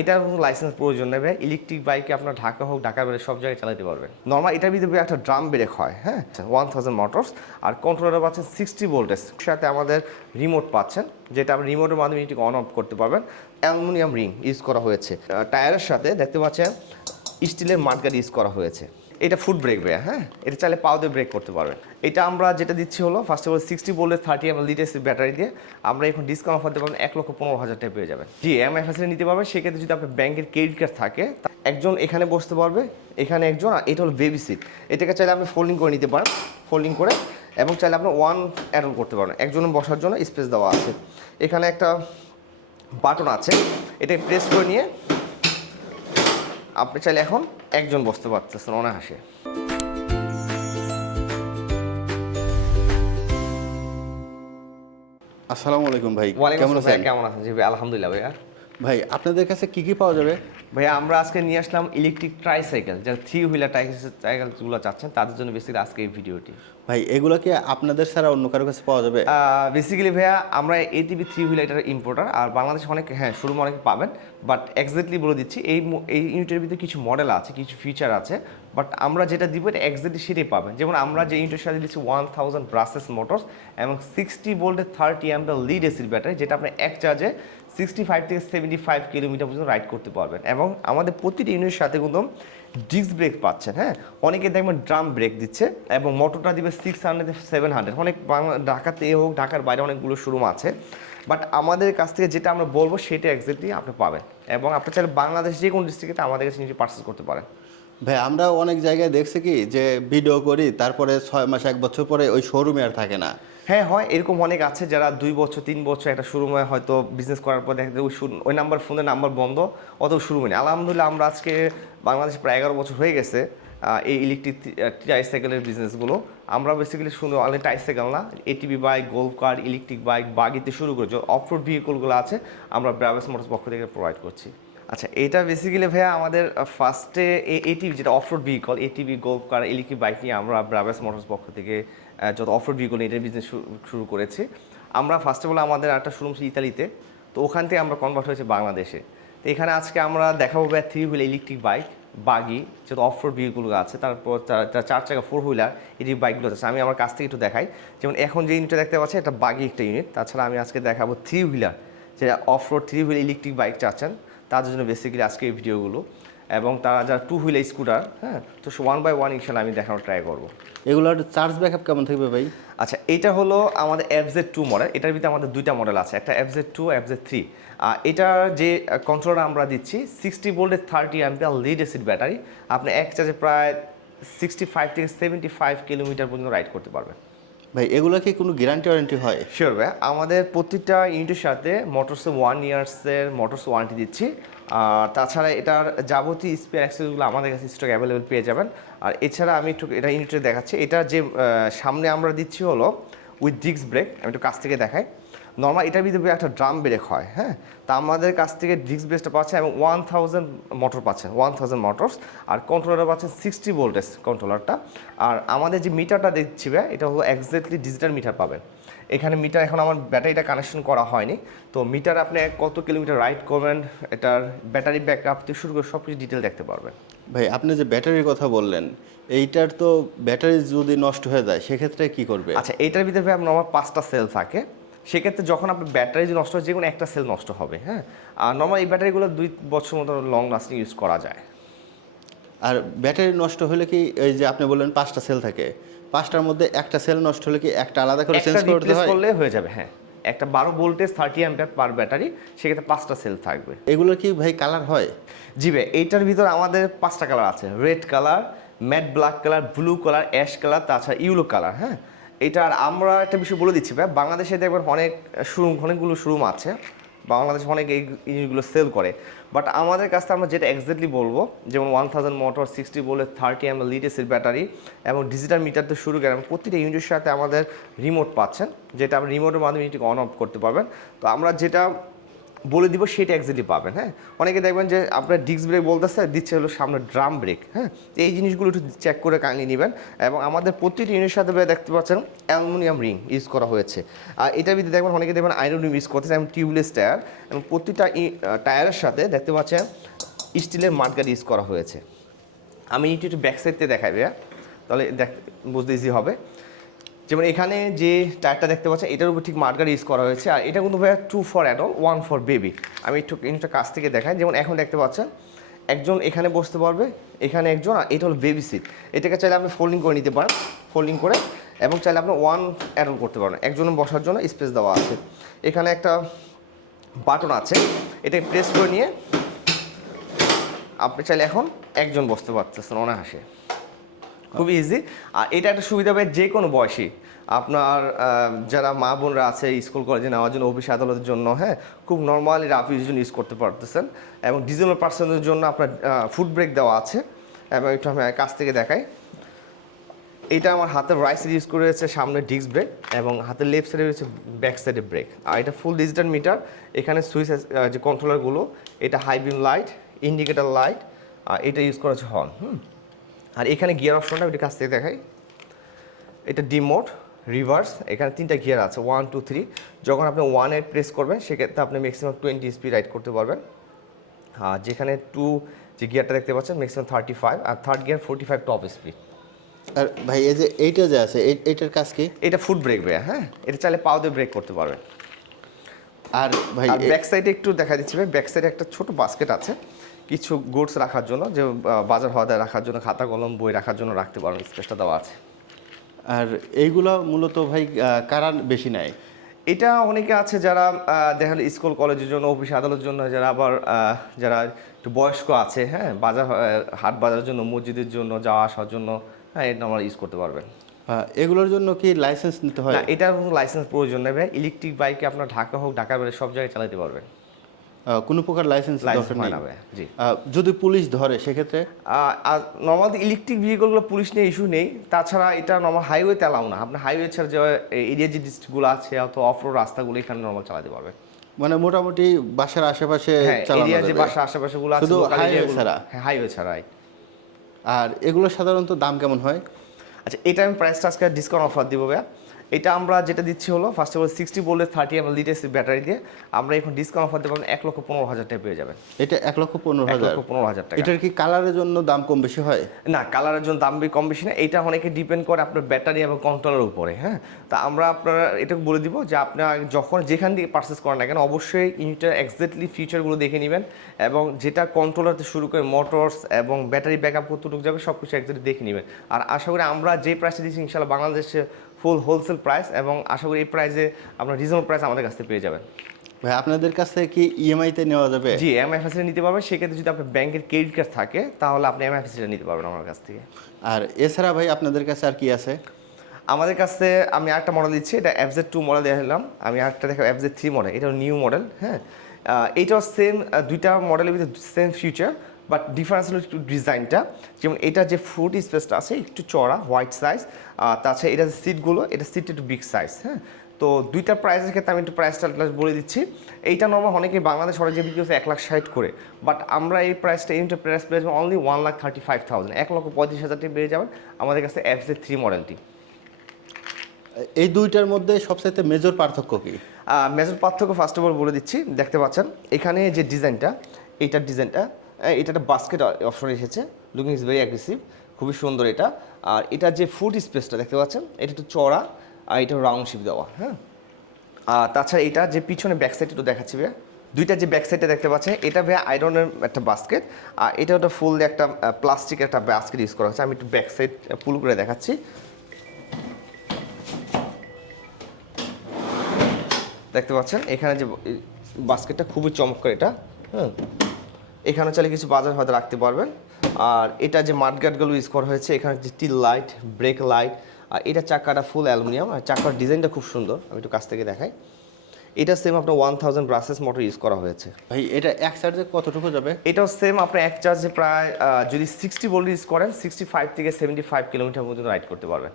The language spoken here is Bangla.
এটার কোনো লাইসেন্স প্রয়োজন নেই ভাই। ইলেকট্রিক বাইকে আপনার ঢাকা হোক, ঢাকার বাইরে সব জায়গায় চালাতে পারবেন। নর্মাল এটার ভিতরে একটা ড্রাম ব্রেক হয়, হ্যাঁ, 1000 মোটরস। আর কন্ট্রোলার পাচ্ছেন 60 ভোল্টেজ, সাথে আমাদের রিমোট পাচ্ছেন, যেটা আপনি রিমোটের মাধ্যমে এটিকে অন অফ করতে পারবেন। অ্যালুমিনিয়াম রিং ইউজ করা হয়েছে। টায়ারের সাথে দেখতে পাচ্ছেন স্টিলের মাঠগার্ড ইউজ করা হয়েছে। এটা ফুট ব্রেক ভাইয়া, হ্যাঁ, এটা চাইলে পাও দিয়ে ব্রেক করতে পারবেন। এটা আমরা যেটা দিচ্ছি হলো ফার্স্ট অফ অল 60 ভোল্টের 30 mAh লিড এসি ব্যাটারি দিয়ে আমরা এখন ডিসকাউন্ট অফার দিতে পারবেন 1,15,000 টাকা পেয়ে যাবেন। জি, এমআই ফ্যাসিলিটি নিতে পারবেন। সেক্ষেত্রে যদি আপনার ব্যাংকের ক্রেডিট কার্ড থাকে, একজন এখানে বসতে পারবে, এখানে একজন, আর এটা হলো বেবি সিট। এটাকে চাইলে আপনি ফোল্ডিং করে নিতে পারেন, ফোল্ডিং করে, এবং চাইলে আপনি ওয়ান অ্যাড অন করতে পারেন। একজনের বসার জন্য স্পেস দেওয়া আছে। এখানে একটা বাটন আছে, এটাকে প্রেস করে নিয়ে আপনি চাইলে এখন একজন বসতে পারতেছেন অনায়াসে। আসসালামু আলাইকুম ভাই, কেমন আছেন? কেমন আছেন? জি ভাই, আলহামদুলিল্লাহ ভাইয়া। ভাই আপনাদের কাছে কি কি পাওয়া যাবে? ভাইয়া আমরা আজকে নিয়ে আসলাম ইলেকট্রিক ট্রাইসাইকেল, যারা 3 হুইলার ট্রাইসাইকেলগুলো চাচ্ছেন তাদের জন্য বেসিক্যালি আজকে এই ভিডিওটি। ভাই এগুলো কি আপনাদের ছাড়া অন্য কারো কাছে পাওয়া যাবে? বেসিক্যালি ভাইয়া আমরা এটিভি 3 হুইলার এটার ইম্পোর্টার, আর বাংলাদেশে অনেক, হ্যাঁ, শোরুম অনেকে পাবেন, বাট এক্স্যাক্টলি বলে দিচ্ছি এই ইউনিটের ভিতরে কিছু মডেল আছে, কিছু ফিচার আছে, বাট আমরা যেটা দিব এটা এক্স্যাক্টলি সেটাই পাবেন। যেমন আমরা যে ইউনিটের সাথে দিচ্ছি 1000 ব্রাসেস মোটরস এবং 60 ভোল্টের 30 অ্যাম্পিয়ার লিড এসির ব্যাটারি, যেটা আপনি এক চার্জে 65 থেকে 75 কিলোমিটার পর্যন্ত রাইড করতে পারবেন। এবং আমাদের প্রতিটি ইউনিটের সাথে কিন্তু ডিস্ক ব্রেক পাচ্ছেন, হ্যাঁ, অনেকে দেখবেন ড্রাম ব্রেক দিচ্ছে, এবং মোটরটা দিবে 600 700। অনেক ঢাকাতে হোক, ঢাকার বাইরে অনেকগুলো শোরুম আছে, বাট আমাদের কাছ থেকে যেটা আমরা বলবো সেটা এক্স্যাক্টলি আপনি পাবেন। এবং আপনি চাইলে বাংলাদেশ যে কোনো ডিস্ট্রিক্টে আমাদের কাছে নিজে পারচেস করতে পারেন। ভাই আমরা অনেক জায়গায় দেখছি কি যে ভিডিও করি, তারপরে 6 মাস 1 বছর পরে ওই শোরুমে আর থাকে না। হ্যাঁ, হয়, এরকম অনেক আছে যারা 2 বছর 3 বছর একটা শোরুমে হয়তো বিজনেস করার পর দেখা যায় ওই নাম্বার, ফোনের নাম্বার বন্ধ, অত শোরুমে নেই। আলহামদুলিল্লাহ আমরা আজকে বাংলাদেশে প্রায় 11 বছর হয়ে গেছে এই ইলেকট্রিক ট্রাইসাইকেলের বিজনেসগুলো। আমরা বেসিক্যালি শুধু অনলি ট্রাইসাইকেল না, এটিভি বাইক, গোল্ফ কার, ইলেকট্রিক বাইক, বাগিতে শুরু করে যে অফরোড ভেহিকলগুলো আছে আমরা ব্রাভেস মোটরস পক্ষ থেকে প্রোভাইড করছি। আচ্ছা, এটা বেসিক্যালি ভাইয়া আমাদের ফার্স্টে এটিভি, যেটা অফরোড ভেহিকল, এটিভি, গোল্ফ কার, ইলেকট্রিক বাইক নিয়ে আমরা ব্রাভেস মোটরস পক্ষ থেকে যত অফরোড ভেহিকল এটার বিজনেস শুরু করেছি। আমরা ফার্স্ট অফ অল আমাদের একটা শোরুম ছিল ইতালিতে, তো ওখান থেকে আমরা কনভার্ট হয়েছে বাংলাদেশে। তো এখানে আজকে আমরা দেখাবো ভাই 3 হুইলার ইলেকট্রিক বাইক, বাগি, যত অফরোড ভেহিকলগুলো আছে, তারপর 4 চাকা 4 হুইলার ইলেকট্রিক বাইকগুলো আছে। আমি আমার কাছ থেকে একটু দেখাই। যেমন এখন যে ইউনিটটা দেখতে পাচ্ছি একটা বাগি একটা ইউনিট। তাছাড়া আমি আজকে দেখাবো 3 হুইলার, যেটা অফরোড 3 হুইলার ইলেকট্রিক বাইক চাচ্ছেন তাদের জন্য বেসিক্যালি আজকে এই ভিডিওগুলো। এবং তারা যারা 2 হুইলার স্কুটার, হ্যাঁ, তো 1 বাই 1 ইনশাল্লাহ আমি দেখানোর ট্রাই করবো। এগুলোর চার্জ ব্যাকআপ কেমন থাকবে ভাই? আচ্ছা, এটা হলো আমাদের FZ2 মডেল। এটার ভিতরে আমাদের 2টা মডেল আছে, একটা FZ2, FZ3। এটার যে কন্ট্রোলার আমরা দিচ্ছি 60 ভোল্টের 30 অ্যাম্পিয়ার লিড এসিড ব্যাটারি, আপনি এক চার্জে প্রায় 65 থেকে 75 কিলোমিটার পর্যন্ত রাইড করতে পারবেন। ভাই এগুলো কি কোনো গ্যারান্টি ওয়ারেন্টি হয়? শিওর ভাই, আমাদের প্রতিটা ইউনিটের সাথে মোটরসে 1 ইয়ার্সের মোটরস ওয়ারেন্টি দিচ্ছি। আর তাছাড়া এটার যাবতীয় স্পেয়ার অ্যাক্সেসরিজগুলো আমাদের কাছে স্টক অ্যাভেলেবেল পেয়ে যাবেন। আর এছাড়া আমি একটু এটা ইউনিটে দেখাচ্ছি। এটা যে সামনে আমরা দিচ্ছি হলো উইথ ডিস্ক ব্রেক। আমি একটু কাছ থেকে দেখাই। নর্মাল এটার ভিতরে একটা ড্রাম ব্রেক হয়, হ্যাঁ, তা আমাদের কাছ থেকে ডিস্ক ব্রেকটা পাচ্ছেন এবং 1000 মোটর পাচ্ছেন, 1000 মোটরস। আর কন্ট্রোলার পাচ্ছেন 60 ভোল্টেজ কন্ট্রোলারটা। আর আমাদের যে মিটারটা দেখছি ভাই, এটা হলো এক্স্যাক্টলি ডিজিটাল মিটার পাবেন। এখানে মিটার এখন আমার ব্যাটারিটা কানেকশন করা হয়নি, তো মিটার আপনি কত কিলোমিটার রাইড করবেন, এটার ব্যাটারি ব্যাকআপ থেকে শুরু করে সব কিছু ডিটেল দেখতে পারবেন। ভাই আপনি যে ব্যাটারির কথা বললেন, এইটার তো ব্যাটারি যদি নষ্ট হয়ে যায় সেক্ষেত্রে কি করবে? আচ্ছা, এইটার ভিতরে ভাই আপনার আমার 5টা সেল থাকে। সেক্ষেত্রে যখন আপনার ব্যাটারি যদি নষ্ট হয়, যে কোনো একটা সেল নষ্ট হবে, হ্যাঁ। আর নর্মাল এই ব্যাটারিগুলো 2 বছর মতো লং লাস্টিং ইউজ করা যায়। আর ব্যাটারি নষ্ট হলে কি, এই যে আপনি বললেন 5টা সেল থাকে, 5টার মধ্যে একটা সেল নষ্ট হলে কি একটা আলাদা করে চেঞ্জ করতে হয়? করলে হয়ে যাবে, হ্যাঁ। একটা 12 ভোল্টেজ 30 অ্যাম্পিয়ার পার ব্যাটারি, সেক্ষেত্রে 5টা সেল থাকবে। এগুলো কি ভাই কালার হয়? জি ভাই, এইটার ভিতর আমাদের 5টা কালার আছে, red colour, matte black colour, blue colour, ash colour, তাছাড়া ইউলো কালার, হ্যাঁ। এইটার আমরা একটা বিষয় বলে দিচ্ছি ভাই, বাংলাদেশে দেখবেন অনেকগুলো শোরুম আছে, বাংলাদেশে অনেক এই জিনিসগুলো সেল করে, বাট আমাদের কাছে আমরা যেটা এক্স্যাক্টলি বলবো, যেমন 1000 মোটর, 60 ভোল্টের 30 অ্যাম্পিয়ার লিড এসির ব্যাটারি এবং ডিজিটাল মিটার তো শুরু করে, এবং প্রতিটা ইউনিটের সাথে আমাদের রিমোট পাচ্ছেন, যেটা আপনি রিমোটের মাধ্যমে এটিকে অন অফ করতে পারবেন। তো আমরা যেটা বলে দিব সেটা এক্স্যাক্টলি পাবেন। হ্যাঁ, অনেকে দেখবেন যে আপনার ডিস্ক ব্রেক বলতেছে, দিচ্ছে হলো সামনে ড্রাম ব্রেক। হ্যাঁ, তো এই জিনিসগুলো একটু চেক করে কাইন্ডলি নেবেন। এবং আমাদের প্রতিটি ইউনিটের সাথে দেখতে পাচ্ছেন অ্যালুমিনিয়াম রিং ইউজ করা হয়েছে। আর এটার ভিতরে দেখবেন অনেকে দেখবেন আয়রন রিং ইউজ করতেছে এবং টিউবলেস টায়ার, এবং প্রতিটা টায়ারের সাথে দেখতে পাচ্ছেন স্টিলের মাঠগার্ড ইউজ করা হয়েছে। আমি একটু ব্যাক সাইড থেকে দেখাই ভাইয়া, তাহলে বুঝতে ইজি হবে। যেমন এখানে যে টায়ারটা দেখতে পাচ্ছেন এটার উপর ঠিক মাঠগার্ড ইউজ করা হয়েছে, আর এটা কিন্তু ভাইয়া 2 ফর অ্যাডাল্ট 1 ফর বেবি। আমি একটু জিনিসটা কাছ থেকে দেখাই। যেমন এখন দেখতে পাচ্ছেন একজন এখানে বসতে পারবে, এখানে একজন, আর এটা হলো বেবি সিট। এটাকে চাইলে আপনি ফোল্ডিং করে নিতে পারেন, ফোল্ডিং করে, এবং চাইলে আপনি 1 অ্যাডাল্ট করতে পারেন। একজন বসার জন্য স্পেস দেওয়া আছে। এখানে একটা বাটন আছে, এটা প্রেস করে নিয়ে আপনি চাইলে এখন একজন বসতে পারতেছেন অনায়াসে, খুবই ইজি। আর এটা একটা সুবিধা পায় যে কোনো বয়সী আপনার যারা মা বোনরা আছে স্কুল কলেজে নেওয়ার জন্য, অফিস আদালতের জন্য, হ্যাঁ, খুব নর্মালি রাফ ইউজের জন্য ইউজ করতে পারতেছেন। এবং ডিজেবল পার্সনের জন্য আপনার ফুড ব্রেক দেওয়া আছে। এবং একটু আমি কাছ থেকে দেখাই। এটা আমার হাতের রাইট সাইড ইউজ করে রয়েছে সামনে ডিস্ক ব্রেক, এবং হাতের লেফট সাইডে রয়েছে ব্যাক সাইডে ব্রেক। আর এটা ফুল ডিজিটাল মিটার। এখানে সুইচ যে কন্ট্রোলারগুলো, এটা high beam light, indicator light, আর এটা ইউজ করা হচ্ছে হর্ন। আর এখানে গিয়ার অপশনটা ওইটা কাছ থেকে দেখাই। এটা ডিমোড, রিভার্স, এখানে 3টা গিয়ার আছে 1 2 3। যখন আপনি 1-এ প্রেস করবেন সেক্ষেত্রে আপনি ম্যাক্সিমাম 20 স্পিড রাইড করতে পারবেন। আর যেখানে 2 যে গিয়ারটা দেখতে পাচ্ছেন ম্যাক্সিমাম 35, আর থার্ড গিয়ার 45 টপ স্পিড। আর ভাই এই যে এইটা যে আছে এইটার কাজ কি? এটা ফুট ব্রেক ভাইয়া। হ্যাঁ, এটা চাইলে পাও দিয়ে ব্রেক করতে পারবেন। আর ভাই আর ব্যাক সাইডে একটু দেখা দিচ্ছি ভাই, ব্যাক সাইডে একটা ছোট বাস্কেট আছে কিছু গুডস রাখার জন্য, যে বাজার হওয়া রাখার জন্য, খাতা কলম বই রাখার জন্য রাখতে পারবেন, স্পেসটা দেওয়া আছে। আর এইগুলো মূলত ভাই কারা বেশি নেয়? এটা অনেকে আছে যারা দেখা গেলো স্কুল কলেজের জন্য, অফিস আদালতের জন্য, যারা আবার যারা একটু বয়স্ক আছে, হ্যাঁ, বাজার হাট বাজারের জন্য, মসজিদের জন্য যাওয়া আসার জন্য, হ্যাঁ, এটা আমরা ইউজ করতে পারবেন। এগুলোর জন্য কি লাইসেন্স নিতে হয়? না, এটার কোনো লাইসেন্স প্রয়োজন নেই ভাই। ইলেকট্রিক বাইকে আপনার ঢাকা হোক, ঢাকার বাইরে সব জায়গায় চালাতে পারবেন, কোনো প্রকার লাইসেন্স দরকার হয় নেই না ভাই। জি। যদি পুলিশ ধরে সেক্ষেত্রে? আর নর্মালি ইলেকট্রিক ভেহিকলগুলো পুলিশ নিয়ে ইস্যু নেই। তাছাড়া এটা নর্মাল হাইওয়েতে অ্যালাউ না। আপনার হাইওয়ে ছাড়া যে এরিয়া যে ডিস্ট্রিক্টগুলো আছে অথবা অফ রোড রাস্তাগুলো এখানে নর্মাল চালাতে পারবে। মানে মোটামুটি বাসার আশেপাশে চালানো এরিয়া যে বাসার আশেপাশেগুলো আছে শুধু হাইওয়ে ছাড়া? হ্যাঁ, হাইওয়ে ছাড়াই। আর এগুলো সাধারণত দাম কেমন হয়? আচ্ছা, এটা আমি প্রাইসটা আজকে ডিসকাউন্ট অফার দিব ভাইয়া। এটা আমরা যেটা দিচ্ছি হলো ফার্স্ট অফ অল 60 ভোল্টের 30 mAh লিথিয়াম ব্যাটারি দিয়ে আমরা এখন ডিসকাউন্ট অফার দেবো 1,15,000 টাকা পেয়ে যাবেন। এটা 1,15,000? 1,15,000 টাকা। এটার কি কালারের জন্য দাম কম বেশি হয়? না, কালারের জন্য দাম কম বেশি না। এটা অনেকে ডিপেন্ড করে আপনার ব্যাটারি এবং কন্ট্রোলের উপরে। হ্যাঁ, তা আমরা আপনারা এটা বলে দিব যে আপনার যখন যেখান থেকে পারচেস করেন না কেন অবশ্যই ইউনিটের এক্স্যাক্টলি ফিচারগুলো দেখে নেবেন, এবং যেটা কন্ট্রোলারতে শুরু করে মোটরস এবং ব্যাটারি ব্যাকআপ কতটুকু যাবে সব কিছু এক্স্যাক্টলি দেখে নেবেন। আর আশা করি আমরা যে প্রাইসে দিচ্ছি ইনশাআল্লাহ বাংলাদেশে ফুল হোলসেল প্রাইস, এবং আশা করি এই প্রাইসে আপনার রিজনেবল প্রাইস আমাদের কাছ থেকে পেয়ে যাবেন। ভাই আপনাদের কাছ থেকে কি ইএমআইতে নেওয়া যাবে? জি, এমআই ফ্যাসিলিটি নিতে পারবেন। সেক্ষেত্রে যদি আপনার ব্যাংকের ক্রেডিট কার্ড থাকে তাহলে আপনি এমআই ফ্যাসিলিটি নিতে পারবেন আমার কাছ থেকে। আর এছাড়া ভাই আপনাদের কাছে আর কি আছে? আমাদের কাছে আমি আরেকটা মডেল দিচ্ছি, এটা FZ2 মডেল দেখালাম। আমি আরেকটা দেখো FZ3 মডেল, এটা নিউ মডেল। হ্যাঁ, এইটাও সেম, দুইটা মডেলের ভিতরে সেম ফিচার, বাট ডিফারেন্স হলো একটু ডিজাইনটা। যেমন এটা যে ফুট স্পেসটা আছে একটু চড়া, হোয়াইট সাইজ। তাছাড়া এটা যে সিটগুলো, এটা সিটটা একটু বিগ সাইজ। হ্যাঁ, তো দুইটা প্রাইসের ক্ষেত্রে আমি একটু প্রাইসটা বলে দিচ্ছি। এইটা নর্মাল অনেকে বাংলাদেশ অনেক বিক্রি হচ্ছে 1,60,000 করে, বাট আমরা এই প্রাইসটা ইউনিটের প্রাইস পেয়ে যাবেন অনলি 1,35,000, 1,35,000 টাকা পেয়ে যাবেন আমাদের কাছে FZ3 মডেলটি। এই দুইটার মধ্যে সবচাইতে মেজর পার্থক্য কি? মেজর পার্থক্য ফার্স্ট অফ অল বলে দিচ্ছি। দেখতে পাচ্ছেন এখানে যে ডিজাইনটা, এইটার ডিজাইনটা, এটা একটা বাস্কেট অপশন এসেছে, লুকিং ইজ ভেরি অ্যাগ্রেসিভ, খুবই সুন্দর এটা। আর এটা যে ফুট স্পেসটা দেখতে পাচ্ছেন এটা একটু চড়া, আর এটা রাউন্ড শেপ দেওয়া। হ্যাঁ, আর তাছাড়া এটা যে পিছনে ব্যাক সাইড একটু দেখাচ্ছি ভাইয়া, দুইটা যে ব্যাক সাইডটা দেখতে পাচ্ছেন এটা ভাইয়া আয়রনের একটা বাস্কেট, আর এটা ওটা ফুল একটা প্লাস্টিকের একটা বাস্কেট ইউজ করা হচ্ছে। আমি একটু ব্যাক সাইড পুল করে দেখাচ্ছি। দেখতে পাচ্ছেন এখানে যে বাস্কেটটা খুবই চমৎকার এটা। হ্যাঁ, এখানে চাইলে কিছু বাজার হয়তো রাখতে পারবেন। আর এটা যে মাঠগার্ডগুলো ইউজ করা হয়েছে, এখানে যে টিল লাইট, ব্রেক লাইট, আর এটা চাকাটা ফুল অ্যালুমিনিয়াম, আর চাকার ডিজাইনটা খুব সুন্দর। আমি একটু কাছ থেকে দেখাই। এটা সেম আপনার 1000 ব্রাসেস মোটর ইউজ করা হয়েছে। ভাই এটা এক চার্জে কতটুকু যাবে? এটাও সেম আপনার এক চার্জে প্রায় যদি 60 ভোল্ট ইউজ করেন 65 থেকে 75 কিলোমিটার পর্যন্ত রাইড করতে পারবেন।